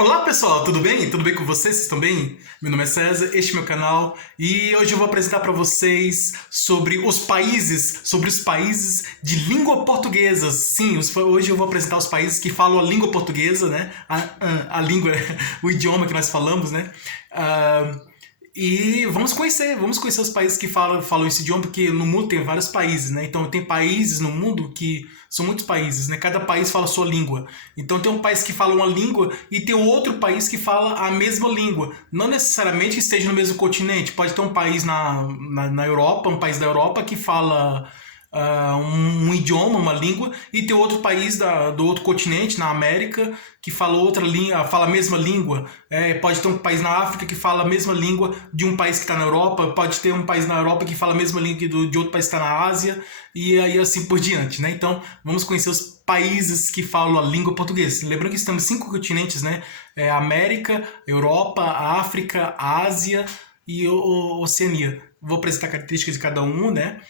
Olá pessoal, tudo bem? Tudo bem com vocês? Vocês estão bem? Meu nome é César, este é meu canal e hoje eu vou apresentar para vocês sobre os países de língua portuguesa. Sim, hoje eu vou apresentar os países que falam a língua portuguesa, né? A língua, o idioma que nós falamos, né? Ah, e vamos conhecer os países que falam esse idioma, porque no mundo tem vários países, né? Então tem países no mundo que são muitos países, né? Cada país fala a sua língua. Então tem um país que fala uma língua e tem outro país que fala a mesma língua. Não necessariamente que esteja no mesmo continente. Pode ter um país na Europa, um país da Europa que fala um idioma, uma língua, e tem outro país do outro continente, na América, que fala outra língua, fala a mesma língua. Pode ter um país na África que fala a mesma língua de um país que está na Europa, pode ter um país na Europa que fala a mesma língua de outro país que está na Ásia, e aí assim por diante, né? Então, vamos conhecer os países que falam a língua portuguesa. Lembrando que estamos em 5 continentes, né? América, Europa, África, Ásia e Oceania. Vou apresentar características de cada um, né?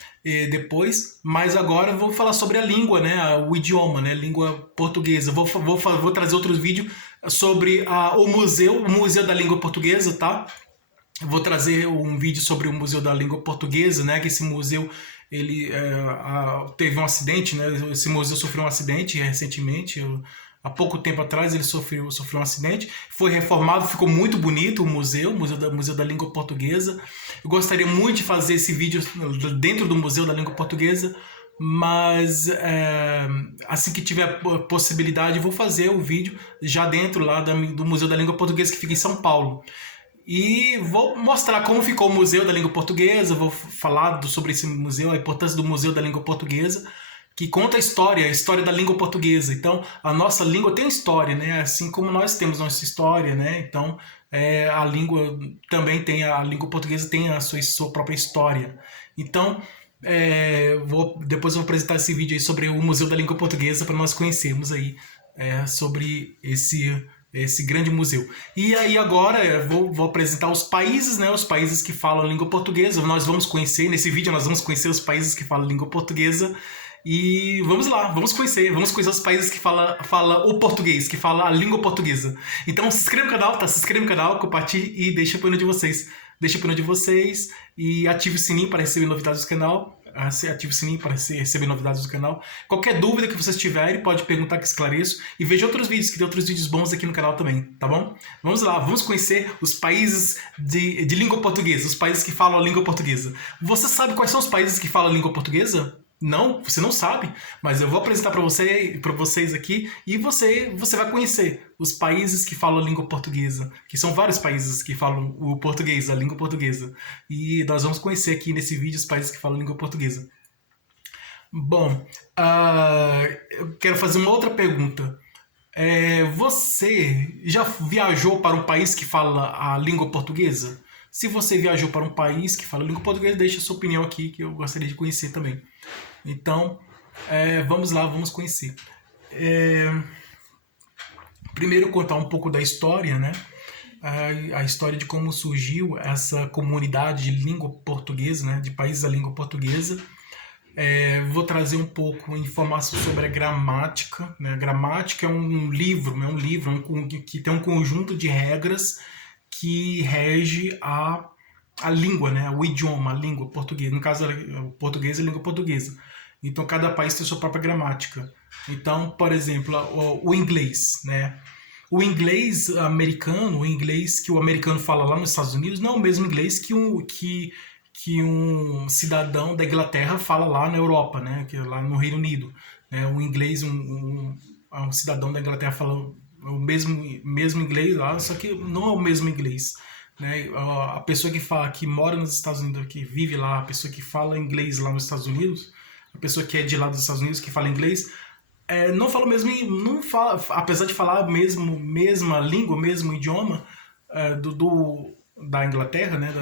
Depois, mas agora vou falar sobre a língua, né? O idioma, né? Língua portuguesa. Vou trazer outros vídeos sobre o Museu da Língua Portuguesa, tá? Vou trazer um vídeo sobre o Museu da Língua Portuguesa, né? Que esse museu ele teve um acidente, né? Esse museu sofreu um acidente recentemente. Há pouco tempo atrás ele sofreu um acidente, foi reformado, ficou muito bonito o Museu da Língua Portuguesa. Eu gostaria muito de fazer esse vídeo dentro do Museu da Língua Portuguesa, mas assim que tiver possibilidade, vou fazer o vídeo já dentro lá do Museu da Língua Portuguesa, que fica em São Paulo. E vou mostrar como ficou o Museu da Língua Portuguesa, vou falar sobre esse museu, a importância do Museu da Língua Portuguesa, que conta a história da língua portuguesa. Então, a nossa língua tem história, né? Assim como nós temos nossa história, né? Então, a língua também tem, a língua portuguesa tem a sua própria história. Então, depois eu vou apresentar esse vídeo aí sobre o Museu da Língua Portuguesa para nós conhecermos aí sobre esse grande museu. E aí agora vou apresentar os países, né? Os países que falam a língua portuguesa. Nesse vídeo nós vamos conhecer os países que falam a língua portuguesa. E vamos lá, vamos conhecer os países que fala o português, que fala a língua portuguesa. Então se inscreva no canal, tá? Se inscreva no canal, compartilhe e deixa o opinião de vocês. Deixa a opinião de vocês e ative o sininho para receber novidades do canal. Ative o sininho para receber novidades do canal. Qualquer dúvida que vocês tiverem, pode perguntar que esclareço. E veja outros vídeos, que tem outros vídeos bons aqui no canal também, tá bom? Vamos lá, vamos conhecer os países de língua portuguesa, os países que falam a língua portuguesa. Você sabe quais são os países que falam a língua portuguesa? Não, você não sabe, mas eu vou apresentar para vocês aqui e você vai conhecer os países que falam a língua portuguesa, que são vários países que falam o português, a língua portuguesa. E nós vamos conhecer aqui nesse vídeo os países que falam a língua portuguesa. Bom, eu quero fazer uma outra pergunta. Você já viajou para um país que fala a língua portuguesa? Se você viajou para um país que fala a língua portuguesa, deixe a sua opinião aqui, que eu gostaria de conhecer também. Então, vamos lá, vamos conhecer. Primeiro, contar um pouco da história, né? A história de como surgiu essa comunidade de língua portuguesa, né? De países da língua portuguesa. Vou trazer um pouco de informação sobre a gramática, né? A gramática é um livro, que tem um conjunto de regras que rege a língua, né? O idioma, a língua portuguesa. No caso, o português é a língua portuguesa. Então, cada país tem sua própria gramática. Então, por exemplo, o inglês, né? O inglês americano, o inglês que o americano fala lá nos Estados Unidos, não é o mesmo inglês que um cidadão da Inglaterra fala lá na Europa, né? Que é lá no Reino Unido. Né? O inglês, um cidadão da Inglaterra fala o mesmo inglês lá, só que não é o mesmo inglês. Né? A pessoa que mora nos Estados Unidos, que vive lá, a pessoa que fala inglês lá nos Estados Unidos, a pessoa que é de lá dos Estados Unidos, que fala inglês, não fala o mesmo, não fala, apesar de falar a mesma língua, o mesmo idioma da Inglaterra, né,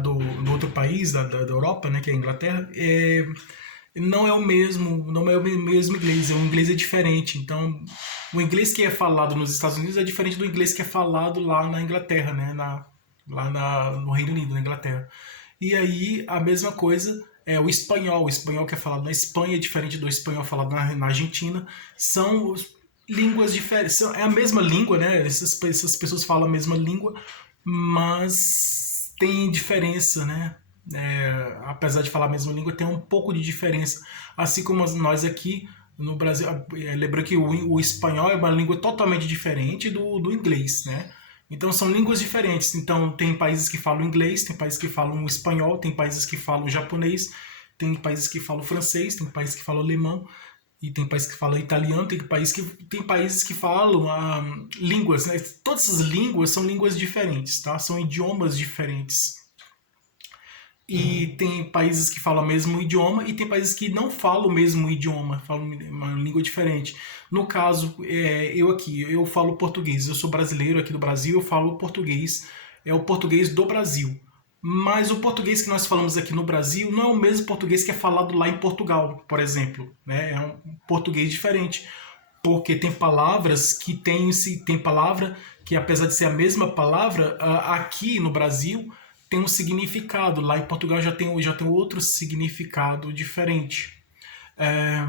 do outro país, da Europa, né, que é a Inglaterra, não é o mesmo inglês, o inglês é diferente. Então, o inglês que é falado nos Estados Unidos é diferente do inglês que é falado lá na Inglaterra, né, no Reino Unido, na Inglaterra. E aí, a mesma coisa é o espanhol que é falado na Espanha é diferente do espanhol falado na Argentina. São línguas diferentes. É a mesma língua, né? Essas pessoas falam a mesma língua, mas tem diferença, né? Apesar de falar a mesma língua, tem um pouco de diferença. Assim como nós aqui no Brasil, lembrando que o espanhol é uma língua totalmente diferente do inglês, né? Então são línguas diferentes. Então tem países que falam inglês, tem países que falam espanhol, tem países que falam japonês, tem países que falam francês, tem países que falam alemão e tem países que falam italiano, tem países que falam línguas, né? Todas essas línguas são línguas diferentes, tá? São idiomas diferentes. E tem países que falam o mesmo idioma e tem países que não falam o mesmo idioma, falam uma língua diferente. No caso, eu falo português, eu sou brasileiro aqui do Brasil, eu falo português, é o português do Brasil. Mas o português que nós falamos aqui no Brasil não é o mesmo português que é falado lá em Portugal, por exemplo, né? É um português diferente, porque tem palavras que tem palavra que, apesar de ser a mesma palavra, aqui no Brasil tem um significado, lá em Portugal já tem outro significado diferente. É,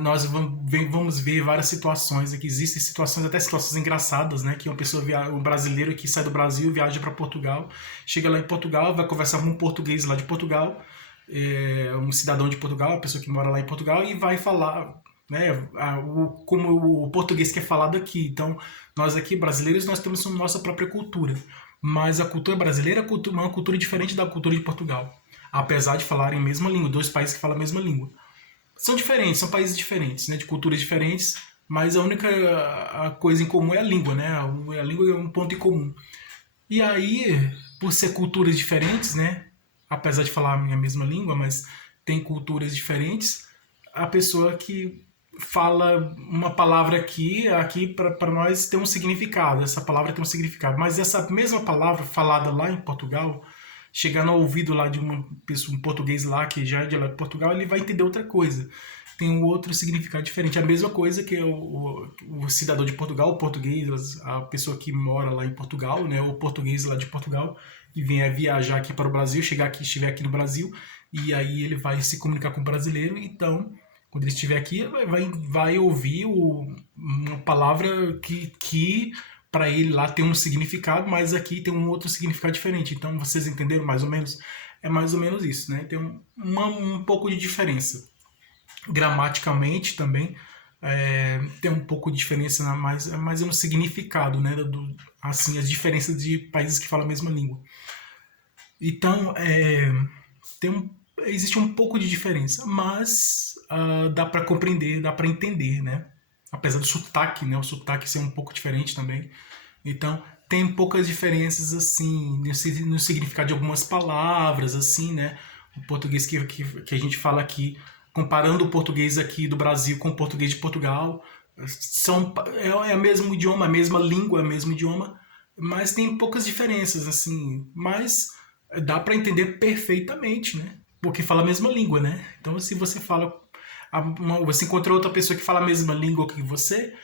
nós vamos ver várias situações aqui. Existem situações, até situações engraçadas, né? Que uma pessoa, um brasileiro que sai do Brasil, viaja para Portugal, chega lá em Portugal, vai conversar com um português lá de Portugal, um cidadão de Portugal, uma pessoa que mora lá em Portugal, e vai falar, né, como o português que é falado aqui. Então, nós aqui, brasileiros, nós temos a nossa própria cultura. Mas a cultura brasileira é uma cultura diferente da cultura de Portugal. Apesar de falarem a mesma língua, dois países que falam a mesma língua. São diferentes, são países diferentes, né, de culturas diferentes, mas a única coisa em comum é a língua, né? A língua é um ponto em comum. E aí, por ser culturas diferentes, né, apesar de falar a mesma língua, mas tem culturas diferentes, a pessoa que fala uma palavra aqui para nós tem um significado, essa palavra tem um significado, mas essa mesma palavra falada lá em Portugal, chegando ao ouvido lá de uma pessoa, um português lá que já é de lá de Portugal, ele vai entender outra coisa. Tem um outro significado diferente. A mesma coisa que o cidadão de Portugal, o português, a pessoa que mora lá em Portugal, né, o português lá de Portugal, e vem viajar aqui para o Brasil, estiver aqui no Brasil, e aí ele vai se comunicar com o brasileiro, então quando ele estiver aqui, vai ouvir uma palavra que para ele lá tem um significado, mas aqui tem um outro significado diferente. Então, vocês entenderam mais ou menos? É mais ou menos isso, né? Tem um pouco de diferença. Gramaticalmente também tem um pouco de diferença, mas é um significado, né? Assim, as diferenças de países que falam a mesma língua. Então, existe um pouco de diferença, mas dá para compreender, dá para entender, né? Apesar do sotaque, né? O sotaque ser um pouco diferente também. Então, tem poucas diferenças, assim, no significado de algumas palavras, assim, né? O português que a gente fala aqui, comparando o português aqui do Brasil com o português de Portugal, é o mesmo idioma, a mesma língua, é o mesmo idioma, mas tem poucas diferenças, assim, mas dá para entender perfeitamente, né? Porque fala a mesma língua, né? Então, se você você encontrou outra pessoa que fala a mesma língua que você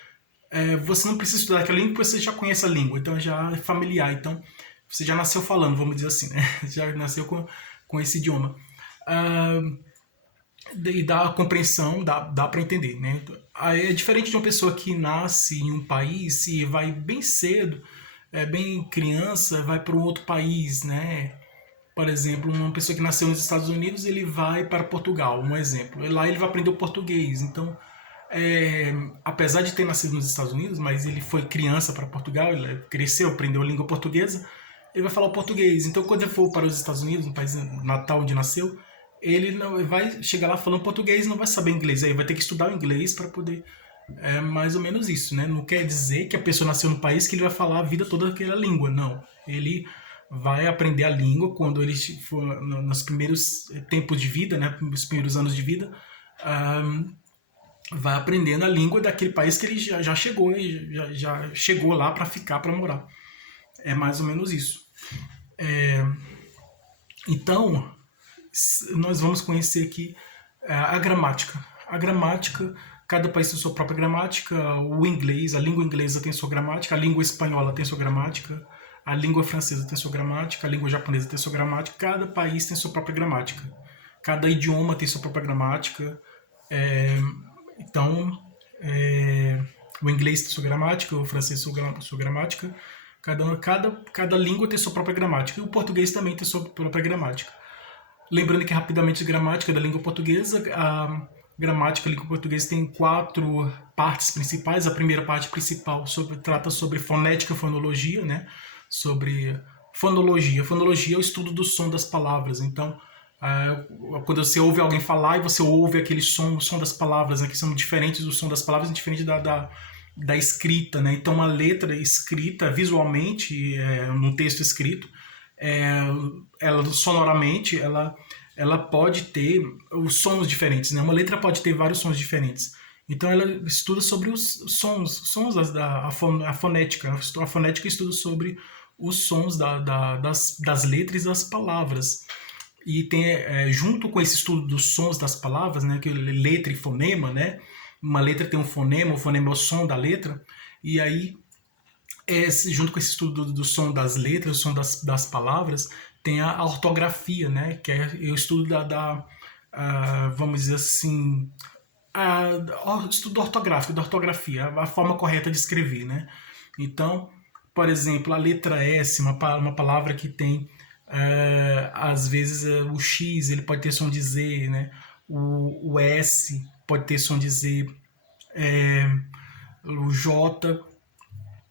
não precisa estudar aquela língua porque você já conhece a língua, então já é familiar, então você já nasceu falando, vamos dizer assim, né? Já nasceu com esse idioma. E dá compreensão, dá para entender, né? É diferente de uma pessoa que nasce em um país e vai bem cedo, bem criança, vai para um outro país, né? Por exemplo, uma pessoa que nasceu nos Estados Unidos, ele vai para Portugal, um exemplo. E lá ele vai aprender o português. Então, apesar de ter nascido nos Estados Unidos, mas ele foi criança para Portugal, ele cresceu, aprendeu a língua portuguesa, ele vai falar o português. Então, quando ele for para os Estados Unidos, no país natal onde nasceu, ele não vai chegar lá falando português e não vai saber inglês. Aí vai ter que estudar o inglês para poder... É mais ou menos isso, né? Não quer dizer que a pessoa nasceu no país que ele vai falar a vida toda aquela língua, não. Ele vai aprender a língua quando ele for nos primeiros tempos de vida, né, nos primeiros anos de vida, vai aprendendo a língua daquele país que ele já chegou e já chegou lá para ficar, para morar. É mais ou menos isso. Então, nós vamos conhecer aqui a gramática. A gramática, cada país tem sua própria gramática. O inglês, a língua inglesa tem sua gramática, a língua espanhola tem sua gramática, a língua francesa tem sua gramática, a língua japonesa tem sua gramática, cada país tem sua própria gramática. Cada idioma tem sua própria gramática. Então, O inglês tem sua gramática, o francês sua gramática. Cada língua tem sua própria gramática. E o português também tem sua própria gramática. Lembrando que, rapidamente, a gramática da língua portuguesa, a gramática da língua portuguesa tem 4 partes principais. A primeira parte principal trata sobre fonética e fonologia, né? Sobre fonologia. Fonologia é o estudo do som das palavras. Então, quando você ouve alguém falar e você ouve aquele som, o som das palavras, né, que são diferentes do som das palavras, diferente da escrita, né? Então, uma letra escrita visualmente, num texto escrito, ela sonoramente, ela pode ter os sons diferentes, né? Uma letra pode ter vários sons diferentes. Então, ela estuda sobre os sons a fonética. A fonética estuda sobre os sons das letras e das palavras. E tem, junto com esse estudo dos sons das palavras, né, que é letra e fonema, né, uma letra tem um fonema, o fonema é o som da letra, e aí, junto com esse estudo do som das letras, o som das palavras, tem a ortografia, né, que é o estudo vamos dizer assim, estudo ortográfico, da ortografia, a forma correta de escrever, né. Então, por exemplo, a letra S, uma palavra que tem, às vezes, o X ele pode ter som de Z, né? O S pode ter som de Z, o J.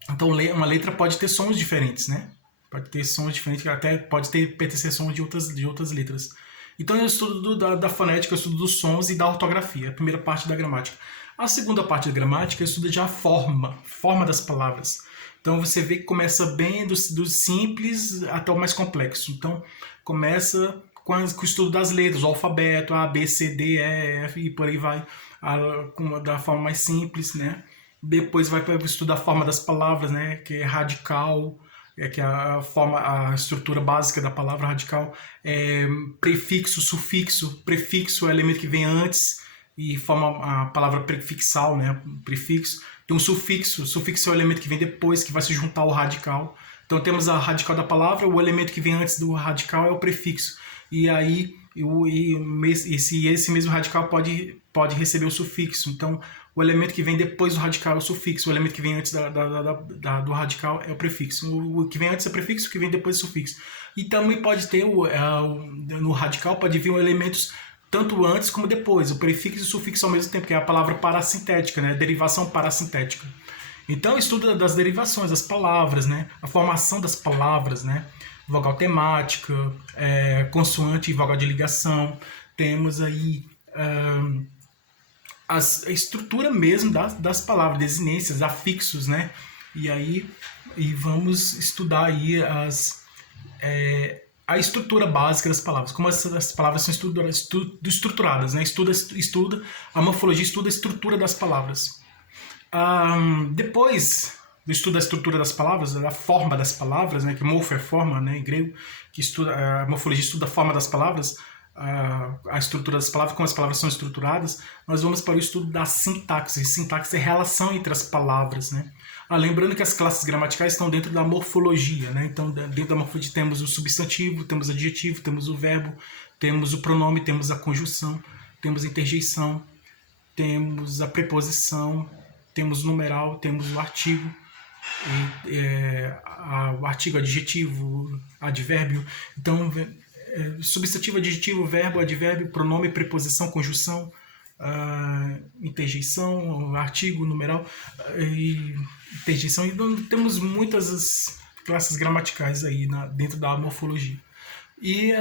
Então, uma letra pode ter sons diferentes, né? Pode ter sons diferentes, até pode pertencer sons de outras letras. Então, eu estudo da fonética, eu estudo dos sons e da ortografia, a primeira parte da gramática. A segunda parte da gramática, eu estudo já a forma das palavras. Então, você vê que começa bem do simples até o mais complexo. Então, começa com o estudo das letras, o alfabeto, A, B, C, D, E, F, e por aí vai, da forma mais simples, né? Depois vai para o estudo da forma das palavras, né? Que é radical, que é a estrutura básica da palavra radical, prefixo, sufixo. Prefixo é o elemento que vem antes e forma a palavra prefixal, né? Prefixo. Tem um sufixo. O sufixo é o elemento que vem depois, que vai se juntar ao radical. Então temos a radical da palavra, o elemento que vem antes do radical é o prefixo. E aí esse mesmo radical pode receber o sufixo. Então o elemento que vem depois do radical é o sufixo, o elemento que vem antes do radical é o prefixo. O que vem antes é o prefixo, o que vem depois é o sufixo. E também pode ter, no radical, pode vir elementos tanto antes como depois, o prefixo e o sufixo ao mesmo tempo, que é a palavra parassintética, né? Derivação parassintética. Então, estudo das derivações das palavras, né? A formação das palavras, né? Vogal temática, consoante e vogal de ligação. Temos aí a estrutura mesmo das palavras, desinências, afixos, né? E vamos estudar aí a estrutura básica das palavras, como as palavras são estruturadas, né? Estuda a morfologia, estuda a estrutura das palavras. Depois do estudo da estrutura das palavras, da forma das palavras, né? Que morfo é forma, né? Em grego, que estuda a morfologia, estuda a forma das palavras, a estrutura das palavras, como as palavras são estruturadas. Nós vamos para o estudo da sintaxe. Sintaxe é a relação entre as palavras, né? Lembrando que as classes gramaticais estão dentro da morfologia, né? Então, dentro da morfologia temos o substantivo, temos o adjetivo, temos o verbo, temos o pronome, temos a conjunção, temos a interjeição, temos a preposição, temos o numeral, temos o artigo, o artigo, adjetivo, advérbio. Então, substantivo, adjetivo, verbo, advérbio, pronome, preposição, conjunção, interjeição, artigo, numeral e interjeição. Então, temos muitas classes gramaticais aí dentro da morfologia. E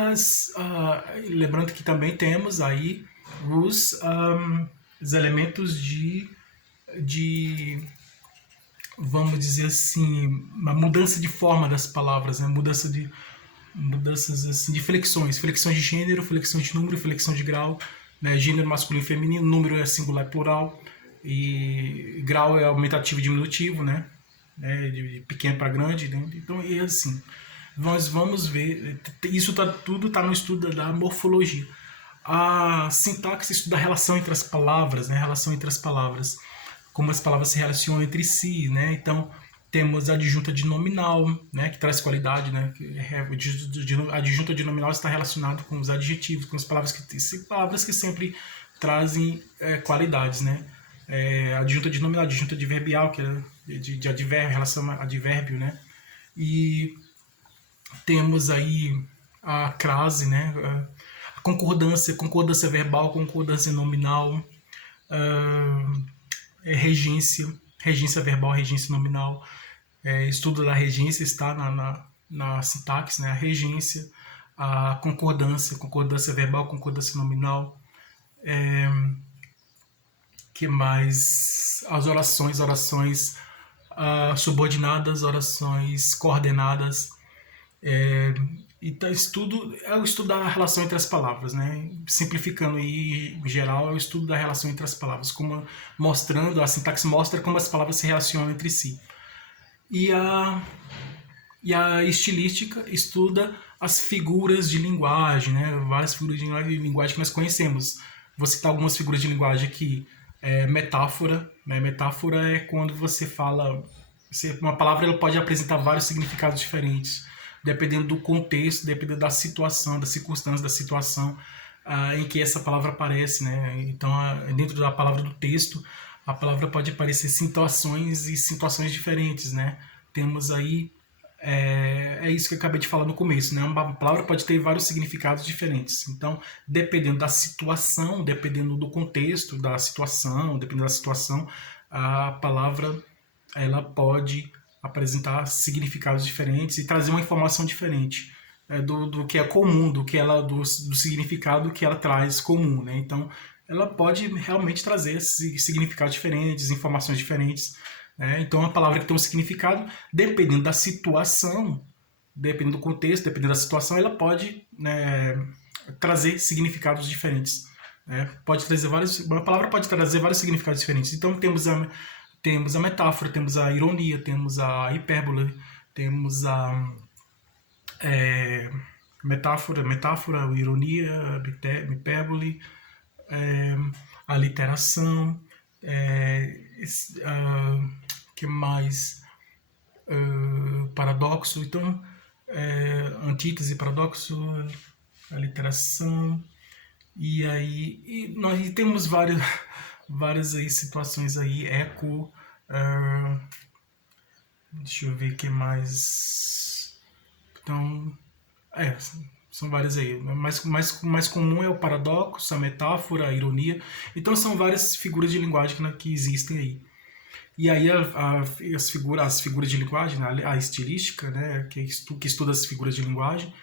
lembrando que também temos aí os elementos de vamos dizer assim, uma mudança de forma das palavras, né? Mudanças assim, de flexões de gênero, flexão de número, flexão de grau, né? Gênero masculino e feminino, número é singular e plural, e grau é aumentativo e diminutivo, né? De pequeno para grande, né? Então, é assim, nós vamos ver, isso tudo está no estudo da morfologia. A sintaxe estuda a relação entre as palavras, né? Relação entre as palavras, como as palavras se relacionam entre si, né? Então, temos a adjunta de nominal, né? Que traz qualidade, né? A adjunta de nominal está relacionada com os adjetivos, com as palavras que sempre trazem qualidades, né? Adjunta de nominal, adjunta adverbial, que é de advérbio, relação a advérbio, né? E temos aí a crase, né? A concordância verbal, concordância nominal, regência verbal, regência nominal, estudo da regência está na sintaxe, né? A regência, a concordância verbal, concordância nominal, que mais? As orações subordinadas, orações coordenadas. Então, é o estudo da relação entre as palavras, né? Simplificando aí, em geral, é o estudo da relação entre as palavras, a sintaxe mostra como as palavras se relacionam entre si. E a estilística estuda as figuras de linguagem, né? Várias figuras de linguagem que nós conhecemos. Vou citar algumas figuras de linguagem aqui. Metáfora, né? Metáfora é quando você fala... Uma palavra ela pode apresentar vários significados diferentes, dependendo do contexto, dependendo da situação, da circunstância, da situação em que essa palavra aparece, né? Então, dentro da palavra do texto, a palavra pode aparecer situações e situações diferentes, né? Temos aí... isso que eu acabei de falar no começo, né? Uma palavra pode ter vários significados diferentes. Então, dependendo da situação, dependendo do contexto da situação, a palavra ela pode apresentar significados diferentes e trazer uma informação diferente do que é comum, do significado que ela traz comum, né? Então, ela pode realmente trazer significados diferentes, informações diferentes. Então, uma palavra que tem um significado, dependendo da situação, dependendo do contexto, dependendo da situação, ela pode trazer significados diferentes. Uma palavra pode trazer vários significados diferentes. Então, temos a metáfora, temos a ironia, temos a hipérbole, temos a metáfora, ironia, hipérbole, a literação, que mais? Paradoxo. Então, antítese, paradoxo, a literação. E aí nós temos várias aí situações aí, eco. Deixa eu ver o que mais. Então, são várias aí. Mais comum é o paradoxo, a metáfora, a ironia. Então são várias figuras de linguagem que existem aí. E aí as figuras de linguagem, a estilística, né, que estuda as figuras de linguagem,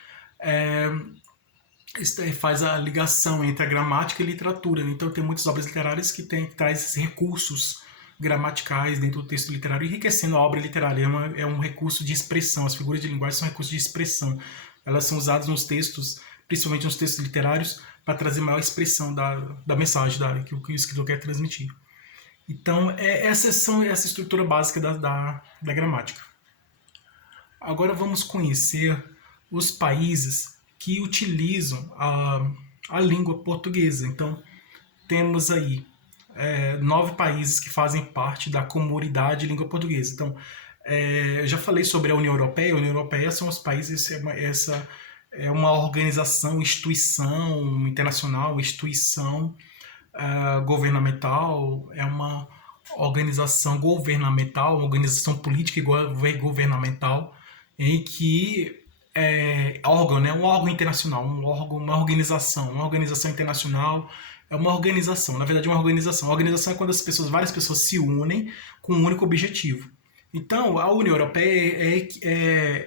faz a ligação entre a gramática e a literatura. Então tem muitas obras literárias que traz esses recursos gramaticais dentro do texto literário, enriquecendo a obra literária. É um recurso de expressão. As figuras de linguagem são recursos de expressão. Elas são usadas nos textos, principalmente nos textos literários, para trazer maior expressão da mensagem que o escritor quer transmitir. Então, essa estrutura básica da gramática. Agora vamos conhecer os países que utilizam a língua portuguesa. Então, temos aí 9 países que fazem parte da comunidade de língua portuguesa. Então, eu já falei sobre a União Europeia. A União Europeia são os países, essa é uma organização, instituição internacional, instituição governamental, é uma organização governamental, uma organização política e governamental, em que órgão, né, um órgão internacional, uma organização internacional, é uma organização, na verdade é uma organização. A organização é quando várias pessoas se unem com um único objetivo. Então, a União Europeia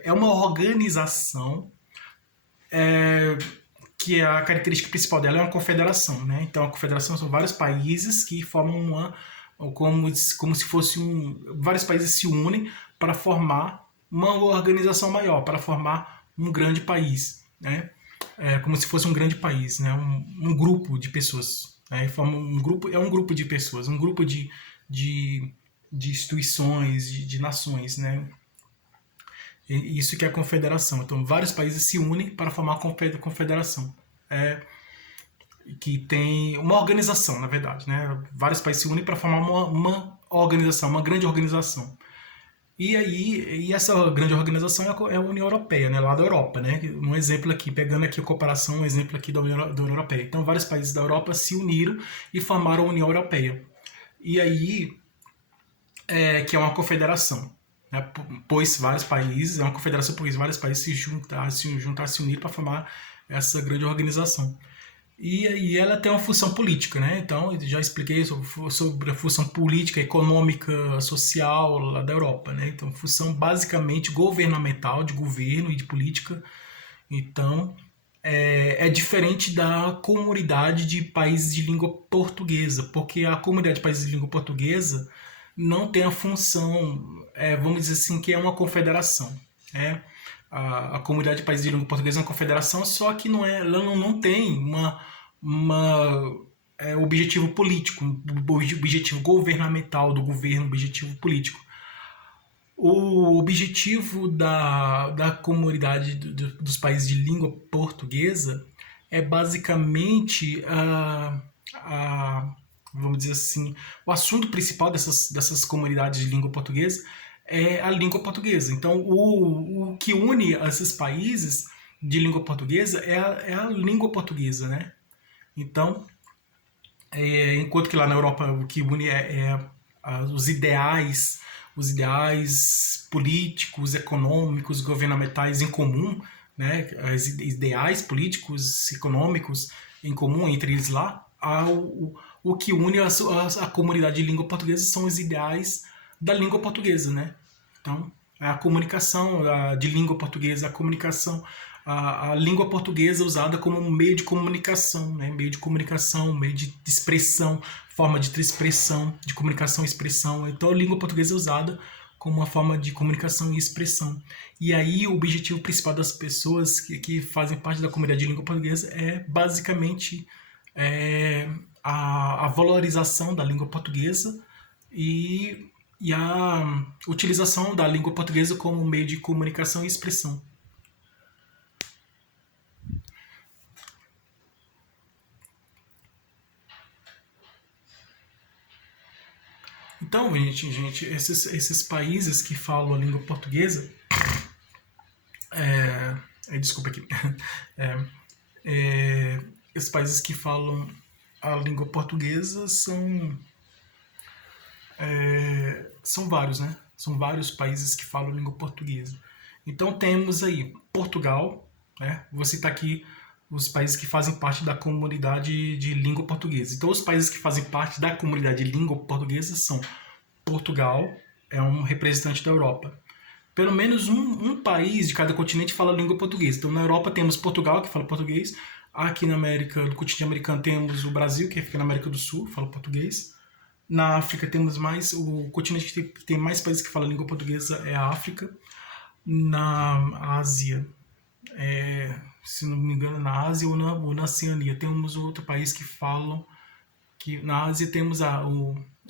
é uma organização que a característica principal dela é uma confederação, né? Então, a confederação são vários países que formam como se fosse vários países se unem para formar uma organização maior, para formar um grande país, né? Como se fosse um grande país, né? Um grupo de pessoas, né? Forma um grupo de pessoas, um grupo de instituições, de nações, né? Isso que é a confederação. Então, vários países se unem para formar a confederação. Que tem uma organização, na verdade, né? Vários países se unem para formar uma organização, uma grande organização. E essa grande organização é a União Europeia, né? Lá da Europa, né? Um exemplo aqui, pegando aqui a comparação, um exemplo aqui da União Europeia. Então, vários países da Europa se uniram e formaram a União Europeia. E aí, que é uma confederação, né? Pois vários países, é uma confederação pois vários países se unir para formar essa grande organização. E aí ela tem uma função política, né? Então, eu já expliquei sobre a função política, econômica, social lá da Europa, né? Então, função basicamente governamental, de governo e de política. Então, é diferente da comunidade de países de língua portuguesa, porque a comunidade de países de língua portuguesa não tem a função, vamos dizer assim, que é uma confederação, né? A comunidade de países de língua portuguesa é uma confederação, só que ela não tem uma objetivo político, objetivo governamental do governo, objetivo político. O objetivo da comunidade dos países de língua portuguesa é basicamente vamos dizer assim, o assunto principal dessas comunidades de língua portuguesa é a língua portuguesa. Então, o que une esses países de língua portuguesa é a língua portuguesa, né? Então, enquanto que lá na Europa o que une os ideais políticos, econômicos, governamentais em comum, né? Os ideais políticos, econômicos em comum entre eles lá, o que une a comunidade de língua portuguesa são os ideais da língua portuguesa, né? Então, a comunicação de língua portuguesa, a comunicação, a língua portuguesa usada como um meio de comunicação, né? Meio de comunicação, meio de expressão, forma de expressão, de comunicação e expressão. Então, a língua portuguesa é usada como uma forma de comunicação e expressão. E aí, o objetivo principal das pessoas que fazem parte da comunidade de língua portuguesa é basicamente a valorização da língua portuguesa e a utilização da língua portuguesa como meio de comunicação e expressão. Então, gente, esses países que falam a língua portuguesa, desculpa aqui, esses países que falam a língua portuguesa são vários, né? São vários países que falam a língua portuguesa. Então temos aí Portugal, né? Vou citar aqui os países que fazem parte da comunidade de língua portuguesa. Então os países que fazem parte da comunidade de língua portuguesa são Portugal, é um representante da Europa. Pelo menos um país de cada continente fala a língua portuguesa. Então na Europa temos Portugal, que fala português. Aqui na América, no continente americano, temos o Brasil, que fica na América do Sul, fala português. Na África temos o continente que tem mais países que falam língua portuguesa é a África. Na Ásia, se não me engano, na Ásia ou na Oceania, temos outro país que falam, que na Ásia temos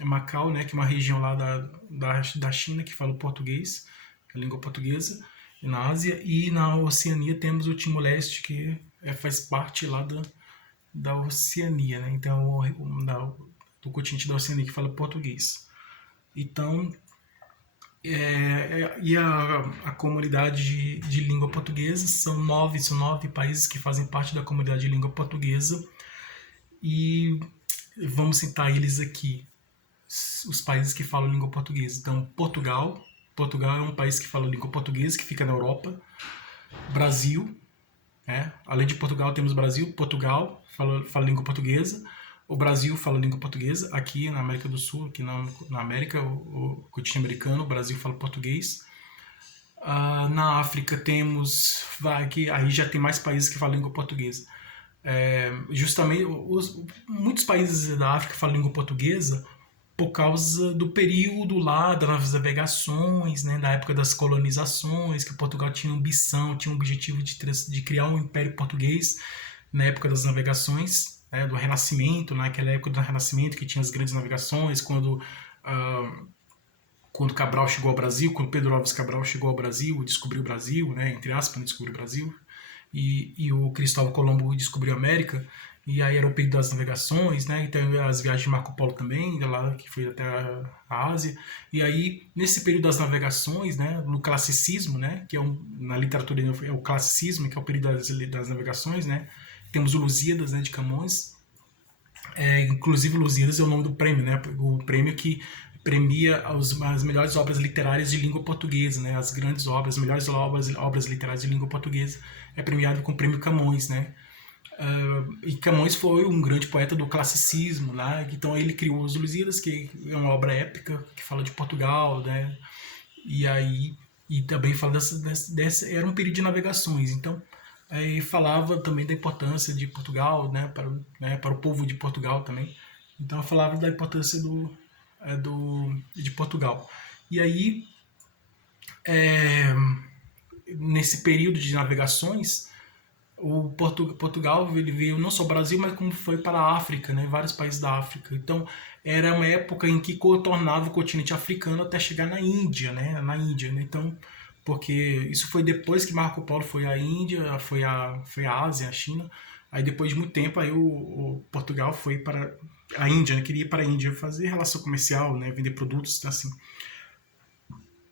Macau, né, que é uma região lá da China que fala português, a língua portuguesa, na Ásia, e na Oceania temos o Timor-Leste, que faz parte lá da Oceania, né, então do continente da Oceania que fala português. Então, e a comunidade de língua portuguesa são nove países que fazem parte da comunidade de língua portuguesa, e vamos citar eles aqui, os países que falam língua portuguesa. Então, Portugal é um país que fala língua portuguesa, que fica na Europa. Brasil, além de Portugal temos Brasil, Portugal fala língua portuguesa. O Brasil fala língua portuguesa. Aqui na América do Sul, aqui na América, o continente americano, o Brasil fala português. Na África temos, aqui, aí já tem mais países que falam língua portuguesa. Justamente, muitos países da África falam língua portuguesa por causa do período lá das navegações, né, da época das colonizações, que Portugal tinha ambição, tinha o objetivo de criar um império português na época das navegações, do Renascimento, naquela época do Renascimento que tinha as grandes navegações, quando Cabral chegou ao Brasil, quando Pedro Álvares Cabral chegou ao Brasil, descobriu o Brasil, né, entre aspas, descobriu o Brasil, e o Cristóvão Colombo descobriu a América. E aí era o período das navegações, né? Então as viagens de Marco Polo também, lá que foi até a Ásia. E aí nesse período das navegações, né, no classicismo, né, que na literatura é o classicismo, que é o período das navegações, né? Temos o Lusíadas, né, de Camões. Inclusive Lusíadas é o nome do prêmio, né? O prêmio que premia as melhores obras literárias de língua portuguesa, né? As grandes obras, as melhores obras literárias de língua portuguesa é premiado com o prêmio Camões, né? E Camões foi um grande poeta do classicismo, né? Então ele criou os Lusíadas, que é uma obra épica que fala de Portugal, né? E aí e também fala era um período de navegações, então falava também da importância de Portugal, para o povo de Portugal também. Então falava da importância de Portugal. E aí, é, nesse período de navegações, Portugal ele veio não só ao Brasil, mas como foi para a África, né, vários países da África. Então era uma época em que contornava o continente africano até chegar na Índia, né? Então, porque isso foi depois que Marco Polo foi à Índia, foi à Ásia, à China. Aí depois de muito tempo aí o Portugal foi para a Índia, né? Queria ir para a Índia fazer relação comercial, né, vender produtos assim.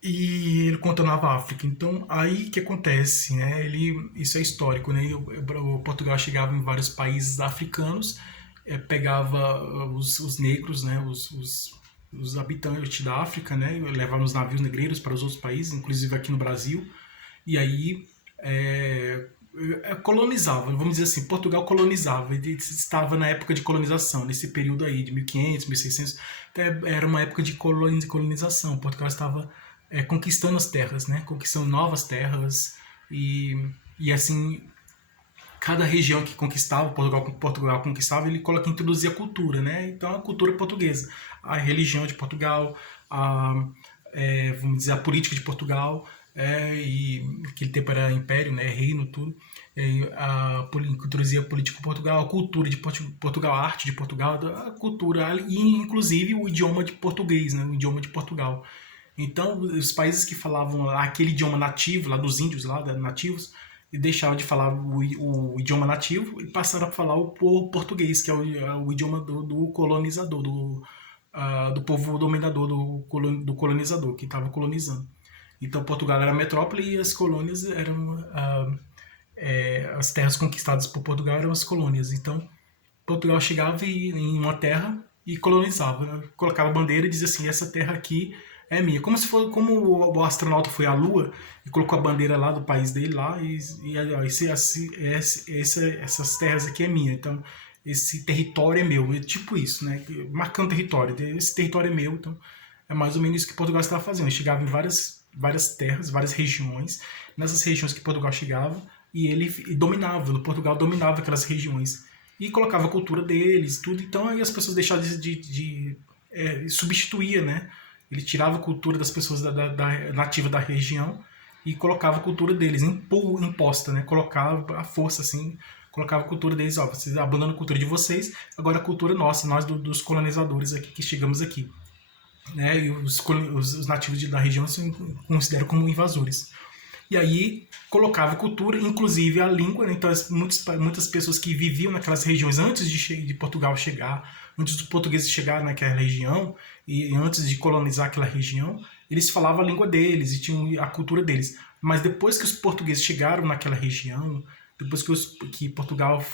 E ele contornava a África. Então, aí que acontece, né? Isso é histórico, né? O Portugal chegava em vários países africanos, pegava os negros, né? Os habitantes da África, né? Levava os navios negreiros para os outros países, inclusive aqui no Brasil. E aí colonizava, vamos dizer assim, Portugal colonizava, ele estava na época de colonização, nesse período aí de 1500, 1600, era uma época de colonização. Portugal estava conquistando as terras, né? Conquistando novas terras e assim cada região que conquistava, Portugal conquistava, ele introduzia a cultura, né? Então a cultura portuguesa, a religião de Portugal, vamos dizer, a política de Portugal, e aquele tempo era império, né? Reino, tudo. Introduzia a política de Portugal, a cultura de Portugal, a arte de Portugal, a cultura, e inclusive o idioma de português, né? O idioma de Portugal. Então, os países que falavam aquele idioma nativo, lá dos índios, lá, nativos, e deixaram de falar o idioma nativo e passaram a falar o português, que é o idioma do colonizador, do povo dominador, do colonizador, que estava colonizando. Então, Portugal era a metrópole e as colônias eram. As terras conquistadas por Portugal eram as colônias. Então, Portugal chegava em uma terra e colonizava, né? Colocava a bandeira e dizia assim: essa terra aqui é minha. Como se for, como o astronauta foi à Lua e colocou a bandeira lá do país dele lá essas terras aqui é minha. Então esse território é meu. É tipo isso, né? Marcando território. Esse território é meu. Então é mais ou menos isso que Portugal estava fazendo. Ele chegava em várias terras, várias regiões. Nessas regiões que Portugal chegava e ele dominava. Portugal dominava aquelas regiões e colocava a cultura deles, tudo. Então aí as pessoas deixavam de substituía, né? Ele tirava a cultura das pessoas da nativa da região e colocava a cultura deles imposta, né? Colocava a força assim, colocava a cultura deles, ó, vocês abandonam a cultura de vocês, agora a cultura nossa, nós dos colonizadores aqui que chegamos aqui, né? E os nativos da região se consideram como invasores. E aí colocava cultura, inclusive a língua, né? Então muitas pessoas que viviam naquelas regiões antes de Portugal chegar, antes dos portugueses chegar naquela região e antes de colonizar aquela região, eles falavam a língua deles e tinham a cultura deles. Mas depois que os portugueses chegaram naquela região, depois que Portugal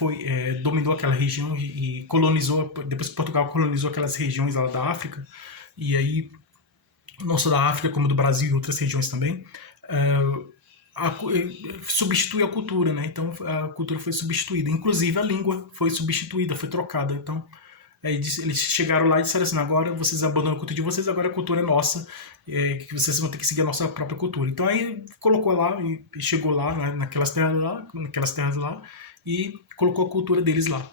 dominou aquela região e colonizou, depois que Portugal colonizou aquelas regiões lá da África, e aí não só da África como do Brasil e outras regiões também, substitui a cultura, né? Então a cultura foi substituída, inclusive a língua foi substituída, foi trocada. Então eles chegaram lá e disseram assim: agora vocês abandonam a cultura de vocês, agora a cultura é nossa, que vocês vão ter que seguir a nossa própria cultura. Então aí colocou lá e chegou lá, né, naquelas terras lá e colocou a cultura deles lá.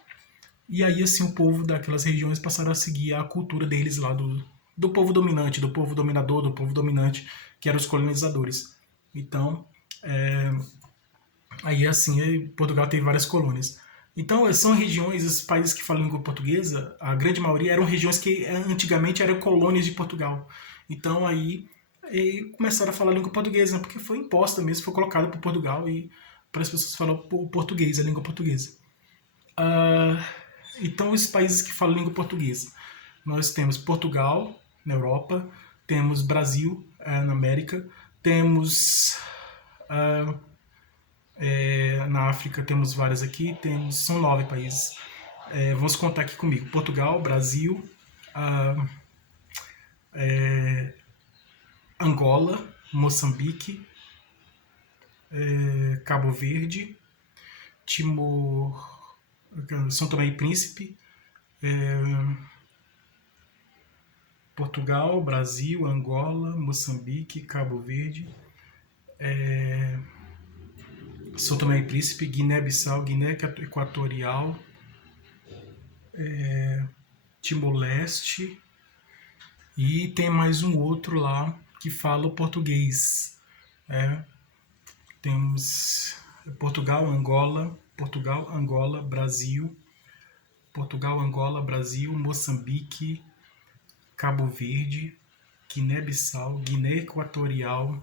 E aí assim o povo daquelas regiões passaram a seguir a cultura deles lá, do povo dominante, do povo dominador, do povo dominante, que eram os colonizadores. Então aí assim Portugal tem várias colônias. Então são regiões, os países que falam língua portuguesa, a grande maioria eram regiões que antigamente eram colônias de Portugal. Então aí começaram a falar língua portuguesa, porque foi imposta mesmo, foi colocada por Portugal e para as pessoas falar o português, a língua portuguesa. Então os países que falam língua portuguesa, nós temos Portugal na Europa, temos Brasil na América, temos na África temos vários aqui, são 9 países. Vamos contar aqui comigo: Portugal, Brasil, ah, Angola, Moçambique, Cabo Verde, Timor, São Tomé e Príncipe, Portugal, Brasil, Angola, Moçambique, Cabo Verde, São Tomé e Príncipe, Guiné-Bissau, Guiné Equatorial, Timor-Leste, e tem mais um outro lá que fala o português. Temos Portugal, Angola, Brasil, Moçambique, Cabo Verde, Guiné-Bissau, Guiné Equatorial,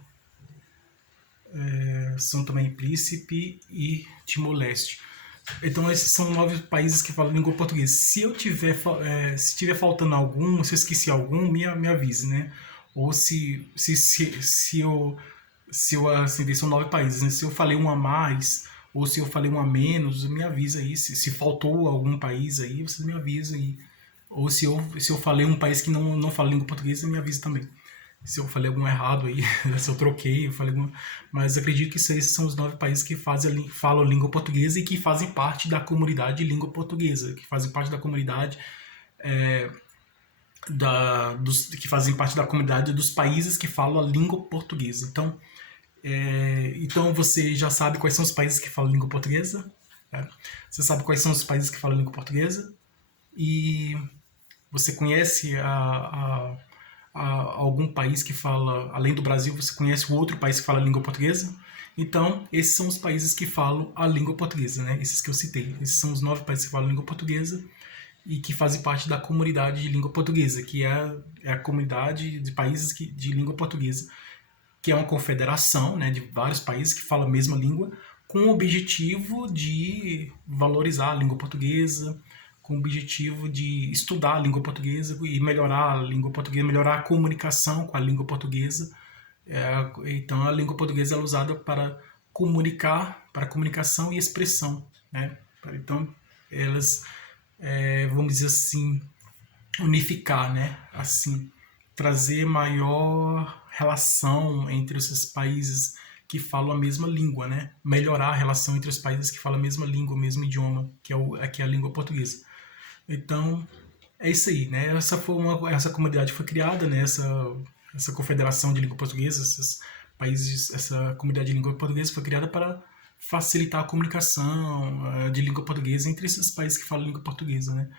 São Tomé e Príncipe e Timor-Leste. Então esses são 9 países que falam língua portuguesa. Se tiver faltando algum, se eu esqueci algum, me avise, né? Ou se eu assim, são 9 países, né? Se eu falei um a mais ou se eu falei um a menos, me avisa aí. Se faltou algum país aí, você me avisa aí. Ou se eu falei um país que não fala língua portuguesa, me avisa também. Se eu falei algum errado aí, se eu troquei, eu falei algum... Mas acredito que esses são os 9 países que falam língua portuguesa e que fazem parte da comunidade de língua portuguesa, que fazem parte da comunidade que fazem parte da comunidade dos países que falam a língua portuguesa. Então você já sabe quais são os países que falam língua portuguesa, né? Você sabe quais são os países que falam língua portuguesa e você conhece algum país que fala, além do Brasil, você conhece o outro país que fala a língua portuguesa? Então, esses são os países que falam a língua portuguesa, né? Esses que eu citei. Esses são os 9 países que falam a língua portuguesa e que fazem parte da comunidade de língua portuguesa, que é a comunidade de países de língua portuguesa, que é uma confederação, né, de vários países que falam a mesma língua, com o objetivo de valorizar a língua portuguesa, com o objetivo de estudar a língua portuguesa e melhorar a língua portuguesa, melhorar a comunicação com a língua portuguesa. Então, a língua portuguesa é usada para comunicar, para comunicação e expressão, né? Então, elas, vamos dizer assim, unificar, né? Assim, trazer maior relação entre esses países que falam a mesma língua, né? Melhorar a relação entre os países que falam a mesma língua, o mesmo idioma, que é a língua portuguesa. Então, é isso aí, né? Essa comunidade foi criada, né? Essa confederação de língua portuguesa, essa comunidade de língua portuguesa foi criada para facilitar a comunicação de língua portuguesa entre esses países que falam língua portuguesa, né?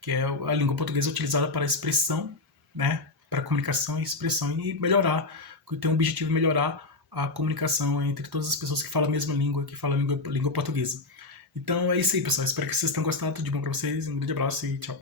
Que é a língua portuguesa utilizada para expressão, né? Para comunicação e expressão e melhorar, que tem o objetivo de melhorar a comunicação entre todas as pessoas que falam a mesma língua, que falam a língua portuguesa. Então é isso aí, pessoal. Espero que vocês tenham gostado. Tudo de bom pra vocês. Um grande abraço e tchau.